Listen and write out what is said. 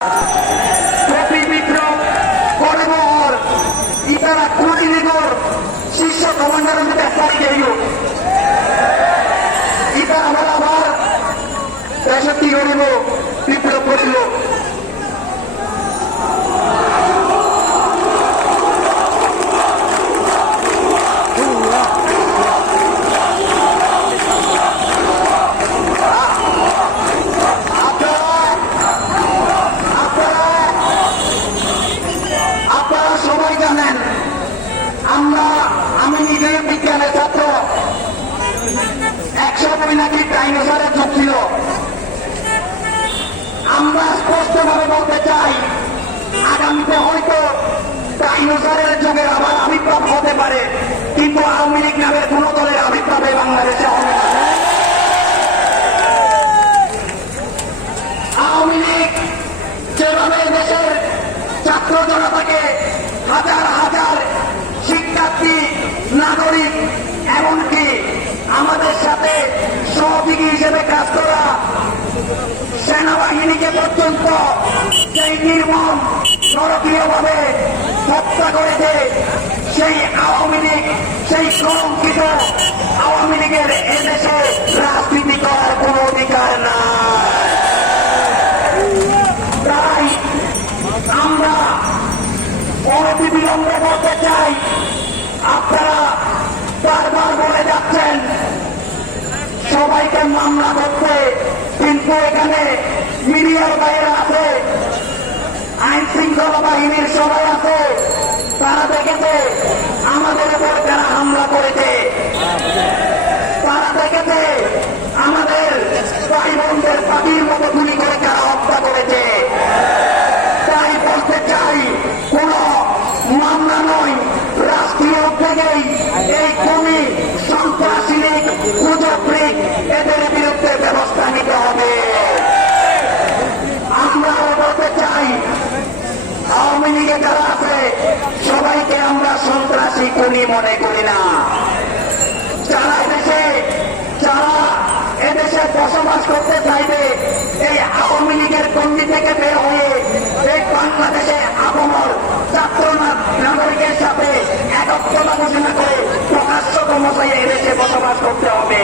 Copy বিপ্লব করবর ইতারা কুড়িনগর শীর্ষ কমান্ডারের মধ্যে সারি গেল ইতারা আবার ৬৩ গরিব বিপ্লব করল। আমি নিজে বিজ্ঞানের ছাত্র, ১০০ নাকি ডাইনোসরের যুগ ছিল। আমরা স্পষ্টভাবে বলতে চাই, আগামীতে হয়তো ডাইনোসরের যুগের আবার আবির্ভাব হতে পারে, কিন্তু আওয়ামী লীগ নামের কোন দলের আবির্ভাবে বাংলাদেশে হবে না। আওয়ামী লীগ যেভাবে দেশের ছাত্র জনতাকে হাজার হাজার শিক্ষার্থী, নাগরিক, এমনকি আমাদের সাথে সহযোগী হিসেবে কাজ করা সেনাবাহিনীকে পর্যন্ত সেই নির্মম নরকীয়ভাবে হত্যা করেছে, সেই আওয়ামী লীগ, সেই কলঙ্কিত আওয়ামী লীগের এদেশে রাজনীতি করার কোন অধিকার নাই। তাই আমরা অনতিবিলম্বে বলতে চাই, আপনারা বারবার বলে যাচ্ছেন সবাইকে মামলা করতে, কিন্তু এখানে মিডিয়ার বাইরে আছে, আইন শৃঙ্খলা বাহিনীর সবাই আছে, তারা দেখেছে আমাদের উপর যারা হামলা করেছে, তারা দেখেছে আমাদের ভাই বোনদের পাখির মতো গুলি করে যারা হত্যা করেছে। তাই বলতে চাই, কোন মামলা নয়, রাষ্ট্রীয় উদ্যোগেই এই খুনি, সন্ত্রাসী লীগ, গুজব লীগ, এদের বিরুদ্ধে ব্যবস্থা নিতে হবে। আমরাও বলতে চাই, আওয়ামী লীগে যারা আছে সবাইকে আমরা সন্ত্রাসী, খুনি মনে করি না। যারা এদেশে বসবাস করতে চাইবে, এই আওয়ামী লীগের গণ্ডি থেকে বের হয়ে এই বাংলাদেশে আপমর ছাত্র নাগরিকের সাথে একত্রতা ঘোষণা করে প্রকাশ্য ক্ষমতায় এদেশে বসবাস করতে হবে।